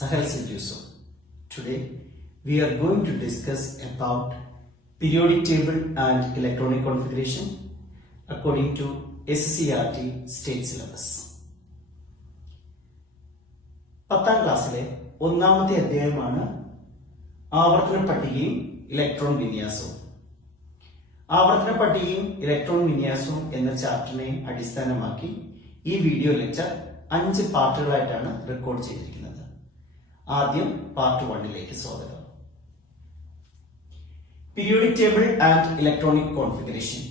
Sahel Seduso. Today we are going to discuss about periodic table and electronic configuration according to SCRT state syllabus. 10ാം ക്ലാസ്സിലെ ഒന്നാമത്തെ അധ്യായമാണ് ആവർത്തന പട്ടികയും electron വിന്യാസവും. ആവർത്തന പട്ടികയും ഇലക്ട്രോൺ വിന്യാസവും എന്ന ചാപ്റ്ററിനെ അടിസ്ഥാനമാക്കി ഈ വീഡിയോ ലെക്ചർ 5 പാർട്ടുകളായിട്ടാണ് റെക്കോർഡ് ചെയ്തിരിക്കുന്നത്. ആദ്യം പാർട്ട് 1ലേക്ക് സ്വാഗതം. Periodic table and electronic configuration.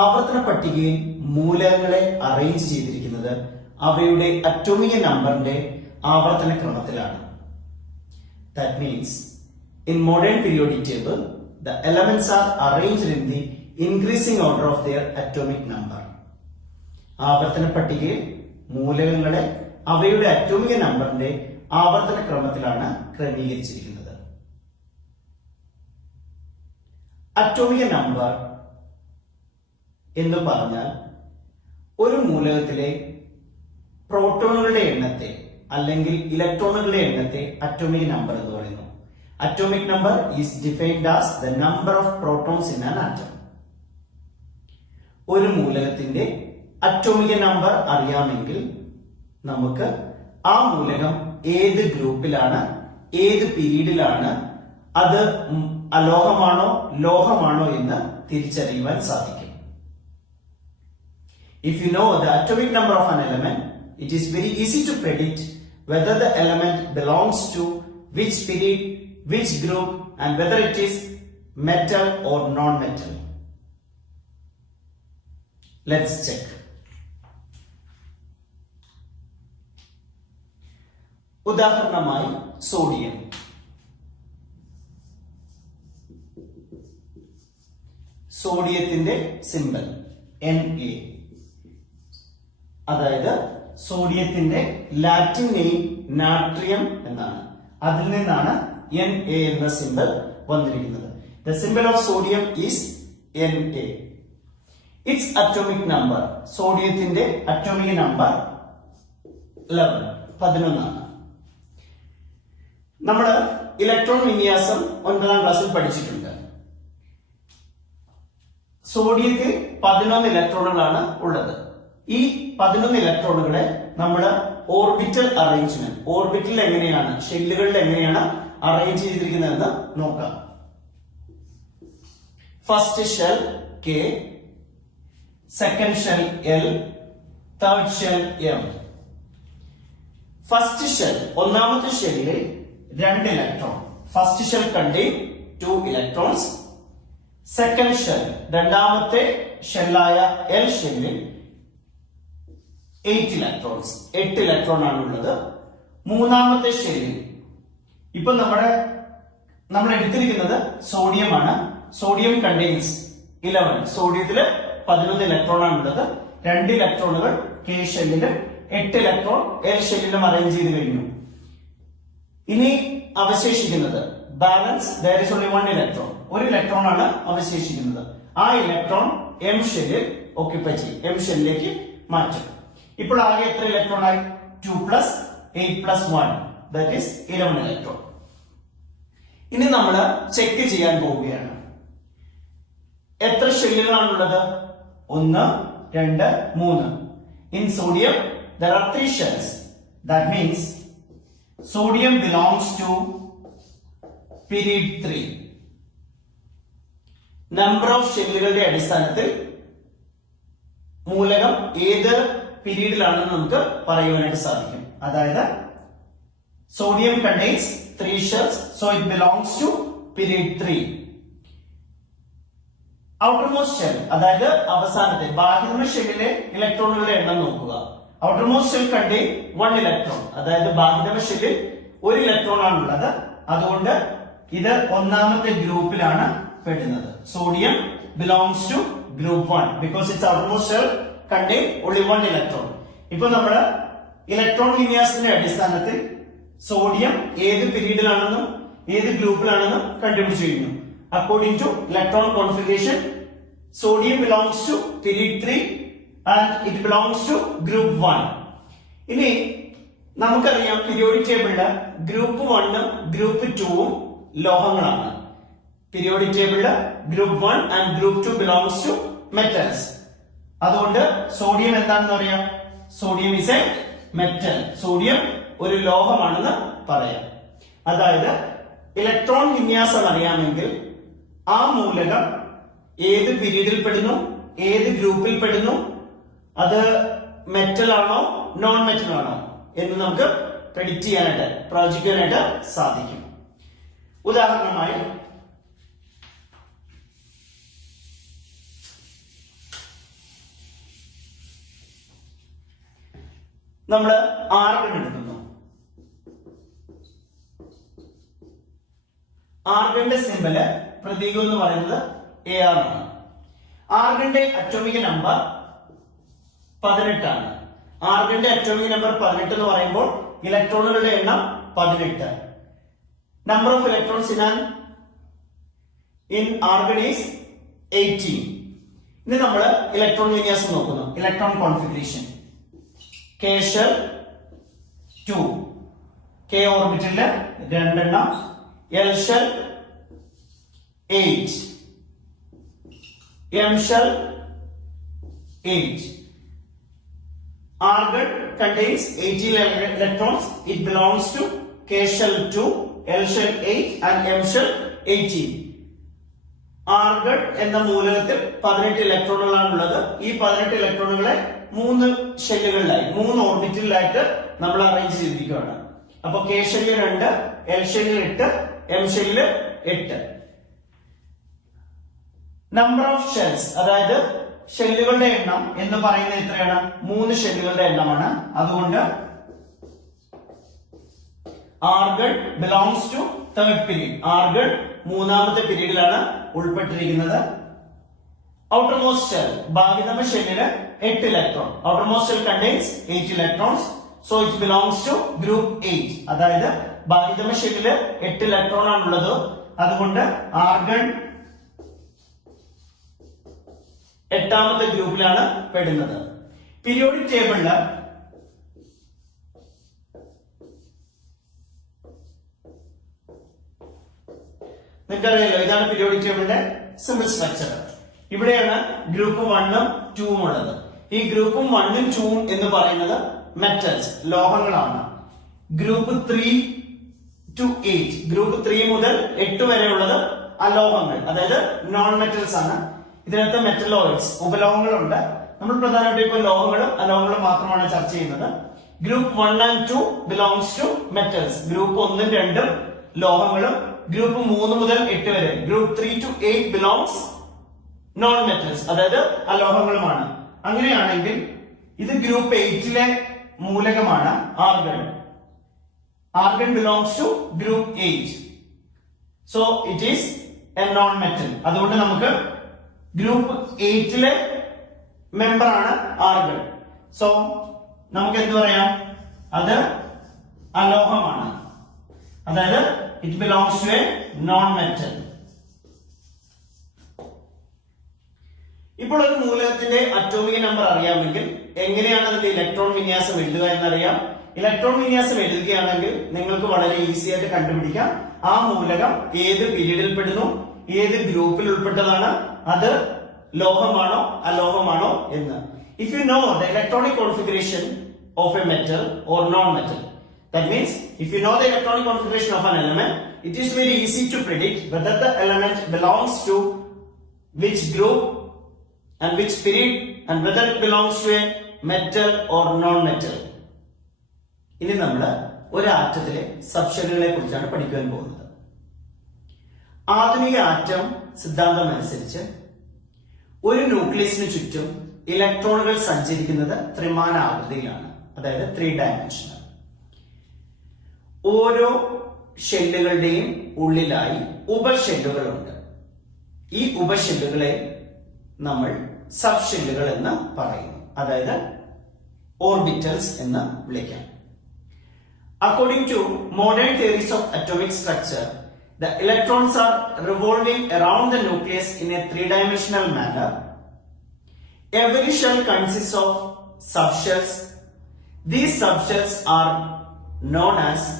ആവർത്തന പട്ടികയിൽ മൂലകങ്ങളെ അറേഞ്ച് ചെയ്തിരിക്കുന്നത് അവയുടെ അറ്റോമിക നമ്പറിന്റെ ആവർത്തന ക്രമത്തിലാണ്. That means in modern periodic table the elements are arranged in the increasing order of their atomic number. ആവർത്തന പട്ടികയിൽ മൂലകങ്ങളെ അവയുടെ അറ്റോമിക നമ്പറിന്റെ ആവർത്തന ക്രമത്തിലാണ് ക്രമീകരിച്ചിരിക്കുന്നത്. അറ്റോമിക നമ്പർ എന്ന് പറഞ്ഞാൽ ഒരു മൂലകത്തിലെ പ്രോട്ടോണുകളുടെ എണ്ണത്തെ അല്ലെങ്കിൽ ഇലക്ട്രോണുകളുടെ എണ്ണത്തെ അറ്റോമിക നമ്പർ എന്ന് പറയുന്നു. Atomic number is defined as the number of protons in an atom. ഒരു മൂലകത്തിന്റെ അറ്റോമിക നമ്പർ അറിയാമെങ്കിൽ നമുക്ക് ആ മൂലകം ഏത് ഗ്രൂപ്പിലാണ്, ഏത് പീരീഡിലാണ്, അത് അലോഹമാണോ ലോഹമാണോ എന്ന് തിരിച്ചറിയുവാൻ സാധിക്കും. If you know the atomic number of an element, it is very easy to predict whether the element belongs to which period, which group, and whether it is metal or non-metal. Let's check. ഉദാഹരണമായി sodium. സോഡിയത്തിന്റെ symbol Na. അതായത് സോഡിയത്തിന്റെ Latin name natrium എന്നാണ്. അതിൽ നിന്നാണ് Na എന്ന symbol വന്നിരിക്കുന്നത്. The symbol of sodium is Na. Its atomic number, സോഡിയത്തിന്റെ atomic number 11 ആണ്. നമ്മൾ ഇലക്ട്രോൺ വിന്യാസം 9ാം ക്ലാസ്സിൽ പഠിച്ചിട്ടുണ്ട്. സോഡിയത്തിൽ 11 ഇലക്ട്രോണുകളാണ് ഉള്ളത്. ഈ 11 ഇലക്ട്രോണുകളെ നമ്മൾ ഓർബിറ്റൽ അറേഞ്ച്മെന്റ്, ഓർബിറ്റൽ എങ്ങനെയാണ്, ഷെല്ലുകളിൽ എങ്ങനെയാണ് അറേഞ്ച് ചെയ്തിരിക്കുന്നതെന്ന് നോക്കാം. First shell K, second shell L, third shell M. First shell, ഒന്നാമത്തെ ഷെല്ലിൽ 2 electron. First shell contain 2 electrons. Second shell, രണ്ടാമത്തെ ഷെല്ലായ L ഷെല്ലിൽ 8 ഇലക്ട്രോൺസ്, 8 ഇലക്ട്രോൺ ആണ് ഉള്ളത്. മൂന്നാമത്തെ ഷെല്ലിൽ ഇപ്പൊ നമ്മൾ എടുത്തിരിക്കുന്നത് സോഡിയം ആണ്. Sodium contains 11. സോഡിയത്തില് 11 ഇലക്ട്രോൺ ആണ് ഉള്ളത്. 2 ഇലക്ട്രോണുകൾ K ഷെല്ലിലും 8 ഇലക്ട്രോൺ L ഷെല്ലിലും അറേഞ്ച് ചെയ്ത് കഴിഞ്ഞു. ഇനി അവശേഷിക്കുന്നത് balance, there is only 1 electron. ഒരു ഇലക്ട്രോൺ ആണ് അവശേഷിക്കുന്നത്. ആ ഇലക്ട്രോൺ M ഷെല്ലിൽ ഓക്യുപ്പൈ ചെയ്യും, M ഷെല്ലിലേക്ക് മാറ്റും. ഇപ്പോൾ ആകെ എത്ര ഇലക്ട്രോൺ ആയി? 2 + 8 + 1, that is 11 ഇലക്ട്രോൺ. ഇനി നമ്മൾ ചെക്ക് ചെയ്യാൻ പോവുകയാണ്. എത്ര ഷെല്ലുകളാണുള്ളത്? 1, 2, 3. In sodium there are 3 shells. That means sodium belongs to period 3. Number of ഷെല്ലുകളുടെ അടിസ്ഥാനത്തിൽ മൂലകം ഏത് പീരീഡിലാണെന്ന് നമുക്ക് പറയുവാനായിട്ട് സാധിക്കും. അതായത് sodium contains 3 shells, so it belongs to period 3. Outermost shell, അതായത് അവസാനത്തെ ബാഹ്യതമ ഷെല്ലിലെ ഇലക്ട്രോണുകളുടെ എണ്ണം നോക്കുക. ഔട്ടർമോസ്റ്റ് ഷെൽ കണ്ടെയ്ൻ 1 ഇലക്ട്രോൺ, അതായത് ബാഹ്യതമ ഷെല്ലിൽ 1 ഇലക്ട്രോൺ ആണുള്ളത്. അതുകൊണ്ട് ഇത് ഒന്നാമത്തെ ഗ്രൂപ്പിലാണ് പെടുന്നത്. Sodium belongs to group 1 because its outermost shell contain only 1 electron. ഇപ്പൊ നമ്മള് ഇലക്ട്രോൺ വിന്യാസത്തിന്റെ അടിസ്ഥാനത്തിൽ സോഡിയം ഏത് പീരീഡിലാണെന്നും ഏത് ഗ്രൂപ്പിലാണെന്നും കണ്ടുപിടിച്ചു കഴിഞ്ഞു. According to electron configuration, sodium belongs to period 3 and it belongs to group 1. ഇനി നമുക്കറിയാം പീരിയോഡിക് ടേബിളില് ഗ്രൂപ്പ് 1 ഗ്രൂപ്പ് 2 ലോഹങ്ങളാണ്. പീരിയോഡിക് ടേബിളില് group 1 and group 2 belongs to metals. അതുകൊണ്ട് സോഡിയം എന്താണെന്ന് പറയാം? Sodium is a metal. Sodium ഒരു ലോഹമാണെന്ന് പറയാം. അതായത് ഇലക്ട്രോൺ വിന്യാസം അറിയാമെങ്കിൽ ആ മൂലകം ഏത് പീരീഡിൽ പെടുന്നു, ഏത് ഗ്രൂപ്പിൽ പെടുന്നു, അത് മെറ്റൽ ആണോ നോൺ മെറ്റൽ ആണോ എന്ന് നമുക്ക് പ്രെഡിക്റ്റ് ചെയ്യാനായിട്ട്, പ്രവചിക്കാനായിട്ട് സാധിക്കും. ഉദാഹരണമായി നമ്മൾ ആർഗൺ എടുക്കുന്നു. ആർഗന്റെ സിമ്പല് പ്രതീകം എന്ന് പറയുന്നത് AR ആണ്. ആർഗന്റെ അറ്റോമിക് നമ്പർ 18 ആണ്. ആർഗന്റെ അറ്റോമിക് നമ്പർ 18 എന്ന് പറയുമ്പോൾ ഇലക്ട്രോണുകളുടെ എണ്ണം 18. Number of electrons in argon is 18. ഇനി നമ്മൾ ഇലക്ട്രോൺ വിന്യാസം നോക്കുന്നു. Electron configuration K shell 2, K ഓർബിറ്റലില് 2 എണ്ണം, L shell 8, M shell 8. Argon contains 18 electrons. It belongs to K shell 2, L shell 8 and M shell 18. Argon എന്ന മൂലകത്തിൽ 18 ഇലക്ട്രോണുകളാണ് ഉള്ളത്. ഈ 18 ഇലക്ട്രോണുകളെ 3 ഷെല്ലുകളിലായി, 3 ഓർബിറ്റലിലായിട്ട് നമ്മൾ അറേഞ്ച് ചെയ്തിരിക്കുകയാണ്. അപ്പൊ K ഷെല്ലിൽ 2, L ഷെല്ലിൽ 8, M ഷെല്ലിൽ 8. നമ്പർ ഓഫ് ഷെൽസ്, അതായത് ഷെല്ലുകളുടെ എണ്ണം എന്ന് പറയുന്നത് എത്രയാണ്? 3 ഷെല്ലുകളുടെ എണ്ണമാണ്. അതുകൊണ്ട് argon belongs to third period. Argon മൂന്നാമത്തെ പീരീഡിലാണ് ഉൾപ്പെട്ടിരിക്കുന്നത്. ഔട്ടർമോസ്റ്റ് ഷെൽ, ബാഹ്യതമ ഷെല്ലില് 8 electron. Outermost shell contains 8 electrons. So it belongs to group 8. അതായത് ബാഹ്യതമ ഷെല്ലില് 8 ഇലക്ട്രോൺ ആണുള്ളത്. അതുകൊണ്ട് ആർഗൺ 8ാമത്തെ ഗ്രൂപ്പിലാണ് പെടുന്നത്. പീരിയോഡിക് ടേബിളില് നിങ്ങൾക്കറിയാലോ, ഇതാണ് പീരിയോഡിക് ടേബിളിന്റെ സിമ്പിൾ സ്ട്രക്ചർ. ഇവിടെയാണ് ഗ്രൂപ്പ് 1 ഉം 2 ഉം ഉള്ളത്. ഈ ഗ്രൂപ്പും 1 ഉം 2 ഉം എന്ന് പറയുന്നത് മെറ്റൽസ്, ലോഹങ്ങളാണ്. ഗ്രൂപ്പ് 3 to 8, ഗ്രൂപ്പ് 3 മുതൽ 8 വരെ ഉള്ളത് അലോഹങ്ങൾ, അതായത് നോൺ മെറ്റൽസ് ആണ്. ഇതിനകത്ത് മെറ്റലോയിഡ്സ്, ഉപലോഹങ്ങളുണ്ട്. നമ്മൾ പ്രധാനമായിട്ടും ഇപ്പോൾ ലോഹങ്ങളും അലോഹങ്ങളും മാത്രമാണ് ചർച്ച ചെയ്യുന്നത്. Group 1 and 2 belongs to metals. Group 1 ഉം 2 ഉം ലോഹങ്ങളും, ഗ്രൂപ്പ് 3 മുതൽ 8 വരെ group 3 to 8 belongs non metals, അതായത് അലോഹങ്ങളുമാണ്. അങ്ങനെയാണെങ്കിൽ ഇത് ഗ്രൂപ്പ് 8ലെ മൂലകമാണ് argon. Argon belongs to group 8. So it is a non metal. അതുകൊണ്ട് നമുക്ക് ഗ്രൂപ്പ് 8ലെ മെമ്പർ ആണ് ആർഗൺ. സോ നമുക്ക് എന്ത് പറയാം? അത് അലോഹമാണ്. അതായത് it belongs to a non metal. ഇപ്പോൾ ഒരു മൂലകത്തിന്റെ അറ്റോമിക് നമ്പർ അറിയാമെങ്കിൽ എങ്ങനെയാണ് അതിന്റെ ഇലക്ട്രോൺ വിന്യാസം എഴുതുക എന്നറിയാം. ഇലക്ട്രോൺ വിന്യാസം എഴുതുകയാണെങ്കിൽ നിങ്ങൾക്ക് വളരെ ഈസി ആയിട്ട് കണ്ടുപിടിക്കാം ആ മൂലകം ഏത് പീരീഡിൽ പെടുന്നു, ഏത് ഗ്രൂപ്പിൽ ഉൾപ്പെട്ടതാണ്, അത് ലോഹമാണോ അലോഹമാണോ എന്ന്. If you know the electronic configuration of A metal or non metal, that means if you know the electronic configuration of an element, it is very easy to predict whether the element belongs to which group and which period and whether it belongs to a metal or non-metal. ഇനി നമ്മൾ ഒരു ആറ്റത്തിലെ സബ്ഷെല്ലുകളെ കുറിച്ചാണ് പഠിക്കാൻ പോകുന്നത്. ആധുനിക atom സിദ്ധാന്തം അനുസരിച്ച് ഒരു ന്യൂക്ലിയസിന് ചുറ്റും ഇലക്ട്രോണുകൾ സഞ്ചരിക്കുന്നത് ത്രിമാന ആകൃതിയിലാണ്, അതായത് 3 ഡയമെൻഷണൽ. ഓരോ ഷെല്ലുകളുടെയും ഉള്ളിലായി ഉപഷെല്ലുകളുണ്ട്. ഈ ഉപഷെല്ലുകളെ നമ്മൾ സബ് ഷെല്ലുകൾ എന്ന് പറയുന്നു, അതായത് ഓർബിറ്റൽസ് എന്ന് വിളിക്കാം. According to modern theories of atomic structure, the electrons are revolving around the nucleus in a 3-dimensional manner. Every shell consists of subshells. These subshells are known as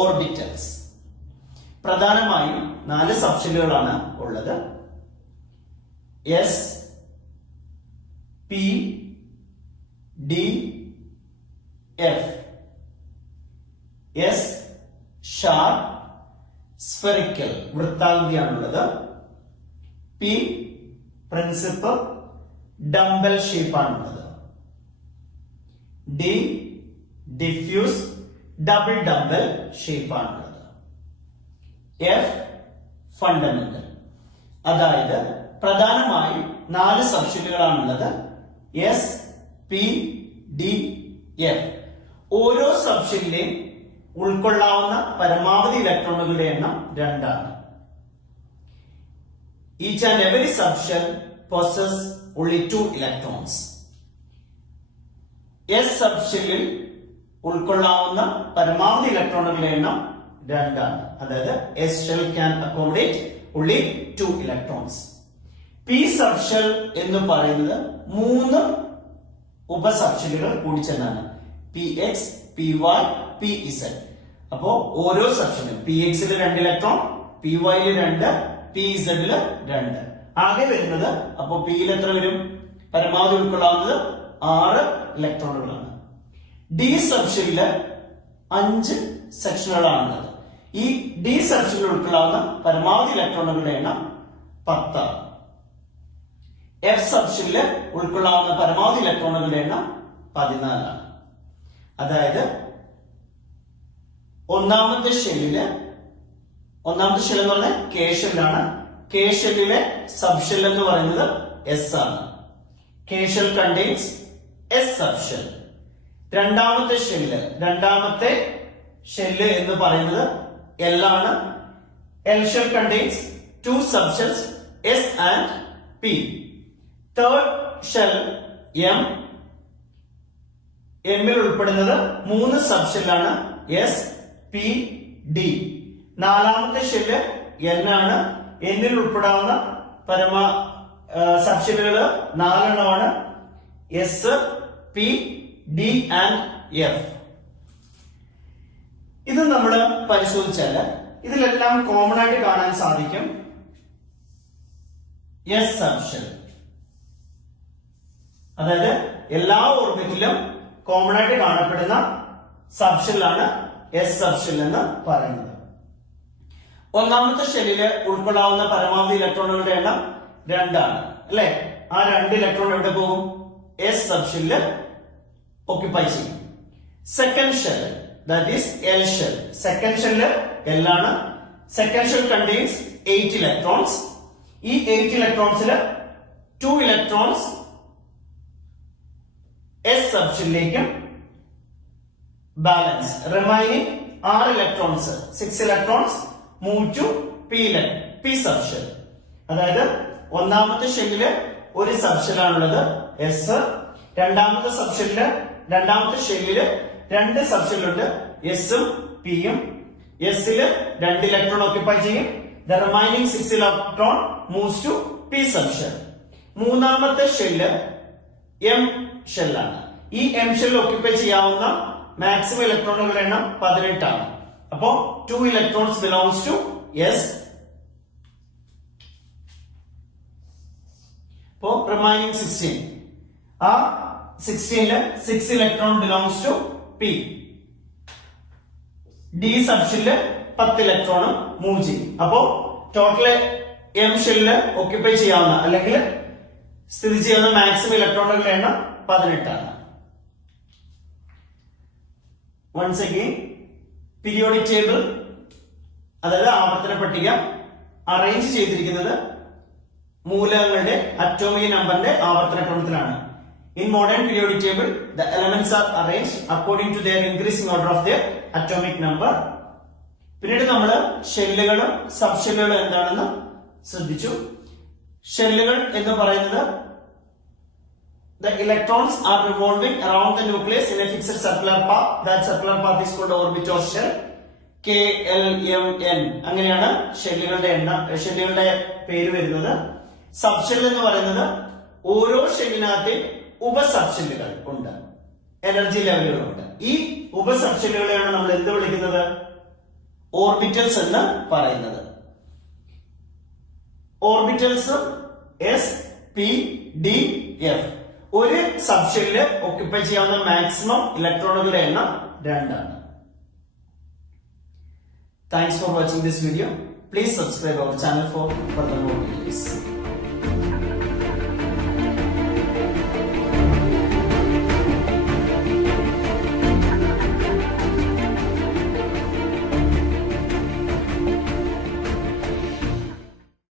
orbitals. പ്രധാനമായും 4 സബ്ഷെല്ലുകളാണ് ഉള്ളത്. S, P, D, F. S sharp spherical വൃത്താകൃതിയാണുള്ളത്. P principal dumbbell ഷേപ്പാണുള്ളത്. D diffuse double dumbbell ഷേപ്പാണുള്ളത്. F fundamental. അതായത് പ്രധാനമായും 4 സബ്ഷെല്ലുകളാണുള്ളത്. S, P, D, F. ഓരോ സബ്ഷെല്ലിലെയും ഉൾക്കൊള്ളാവുന്ന പരമാവധി ഇലക്ട്രോണുകളുടെ എണ്ണം 2 ആണ്. Each and every subshell possess only 2 electrons. S സബ്ഷെല്ലിൽ ഉൾക്കൊള്ളാവുന്ന പരമാവധി ഇലക്ട്രോണുകളുടെ എണ്ണം 2 ആണ്. അതായത് S shell can accommodate only 2 electrons. P subshell എന്ന് പറയുന്നത് 3 ഉപസബ്ഷെല്ലുകൾ കൂടിച്ചേർന്നാണ്. PX, PY, PZ. അപ്പോ ഓരോ സബ്ഷെല്ലും PX ൽ 2 ഇലക്ട്രോൺ, PY ൽ 2, PZ ൽ 2. ആകെ വരുന്നത് അപ്പോ P ൽ എത്ര വരും? പരമാവധി ഉൾക്കൊള്ളാവുന്നത് 6 ഇലക്ട്രോണുകളാണ്. D സബ്ഷെല്ലില് 5 സെക്ഷനുകളാണുള്ളത്. ഈ D സബ്ഷെല്ലിൽ ഉൾക്കൊള്ളാവുന്ന പരമാവധി ഇലക്ട്രോണുകളുടെ എണ്ണം 10 ആണ്. F സബ്ഷെല്ലില് ഉൾക്കൊള്ളാവുന്ന പരമാവധി ഇലക്ട്രോണുകളുടെ എണ്ണം 14 ആണ്. അതായത് ഒന്നാമത്തെ ഷെൽ എന്ന് പറഞ്ഞാൽ K ഷെല്ലാണ്. K ഷെല്ലിലെ സബ്ഷെൽ എന്ന് പറയുന്നത് S ആണ്. K shell contains S subshell. രണ്ടാമത്തെ ഷെല്ല് എന്ന് പറയുന്നത് L ആണ്. L shell contains 2 subshells S and P. Third shell M. M ൽ ഉൾപ്പെടുന്നത് 3 സബ്ഷെല്ലാണ് S, P, D. നാലാമത്തെ ഷെല്ല് N ആണ്. N ൽ ഉൾപ്പെടാവുന്ന സബ്ഷെല്ലുകൾ 4 എണ്ണമാണ്. S, P, D and F. ഇത് നമ്മൾ പരിശോധിച്ചാൽ ഇതിലെല്ലാം കോമൺ ആയിട്ട് കാണാൻ സാധിക്കും S സബ്ഷെൽ. അതായത് എല്ലാ ഓർബിറ്റിലും കോമൺ ആയിട്ട് കാണപ്പെടുന്ന സബ്ഷെല്ലാണ് S സബ്ഷെൽ എന്ന് പറയുന്നത്. ഒന്നാമത്തെ ഷെല്ലില് ഉൾക്കൊള്ളാവുന്ന പരമാവധി ഇലക്ട്രോണുകളുടെ എണ്ണം 2 ആണ് അല്ലെ? ആ 2 ഇലക്ട്രോൺ എവിടെ പോകും? S സബ്ഷെല്ലില് ഓക്യുപ്പൈ ചെയ്യും. Second shell, that is L shell. Second shell L ആണ്. Second shell contains 8 electrons. ഈ 8 ഇലക്ട്രോൺസില് 2 ഇലക്ട്രോൺസ് S സബ്ഷെല്ലിലേക്കും balance remaining 6 electrons 6 electrons move to P subshell. അതായത് ഒന്നാമത്തെ ഷെല്ലില് ഒരു സബ്ഷെല്ലാണുള്ളത് S. രണ്ടാമത്തെ ഷെല്ലില് 2 സബ്ഷെല്ലുണ്ട് S ഉം P യും. S ല് 2 ഇലക്ട്രോൺ ഓക്യുപ്പൈ ചെയ്യും. The remaining 6 electron moves to P subshell. മൂന്നാമത്തെ ഷെല്ല് M ഷെല്ലാണ്. ഈ M ഷെല്ല് ഓക്യുപ്പൈ ചെയ്യാവുന്ന മാക്സിമം ഇലക്ട്രോണുകളുടെ എണ്ണം 18 ആണ്. അപ്പോ 2 ഇലക്ട്രോൺസ് ബിലോങ്സ് ടു S. അപ്പോ റിമൈനിങ് 16. ആ 16ല് 6 electron belongs to P. D സബ്ഷെല്ലില് 10 ഇലക്ട്രോണും മൂവ് ചെയ്യും. അപ്പോ ടോട്ടല് M ഷെല്ലില് ഓക്യുപ്പൈ ചെയ്യാവുന്ന അല്ലെങ്കിൽ സ്ഥിതി ചെയ്യുന്ന മാക്സിമം ഇലക്ട്രോണുകളുടെ എണ്ണം 18 ആണ്. വൺസ് അഗെയിൻ പീരിയോഡിക് ടേബിൾ, അതായത് ആവർത്തന പട്ടിക അറേഞ്ച് ചെയ്തിരിക്കുന്നത് മൂലകങ്ങളുടെ അറ്റോമിക് നമ്പറിന്റെ ആവർത്തന ക്രമത്തിലാണ്. In modern periodic table the elements are arranged according to their increasing order of their atomic number. പിന്നീട് നമ്മൾ ഷെല്ലുകളും സബ്ഷെല്ലുകളും എന്താണെന്ന് ശ്രദ്ധിച്ചു. ഷെല്ലുകൾ എന്ന് പറയുന്നത് the electrons are revolving around the nucleus in a fixed circular path. That circular path is called orbit or shell. K, L, M, N അങ്ങനെയാണ് ഷെല്ലുകളുടെ പേര് വരുന്നത്. Subshell എന്ന് പറയുന്നത് ഓരോ ഷെല്ലിനകത്ത് ഉപസബ്ഷെല്ലുകൾ ഉണ്ട്, എനർജി ലെവലുകളുണ്ട്. ഈ ഉപസബ്ഷെല്ലുകളെയാണ് നമ്മൾ എന്ത് വിളിക്കുന്നത്? ഓർബിറ്റൽസ് എന്ന് പറയുന്നത്. Orbitals S P D F. ഒരു സബ്ഷെല്ലില് ഓക്യുപ്പൈ ചെയ്യാവുന്ന മാക്സിമം ഇലക്ട്രോണുകളുടെ എണ്ണം 2 ആണ്. Thanks for watching this video. Please subscribe our channel for further more videos.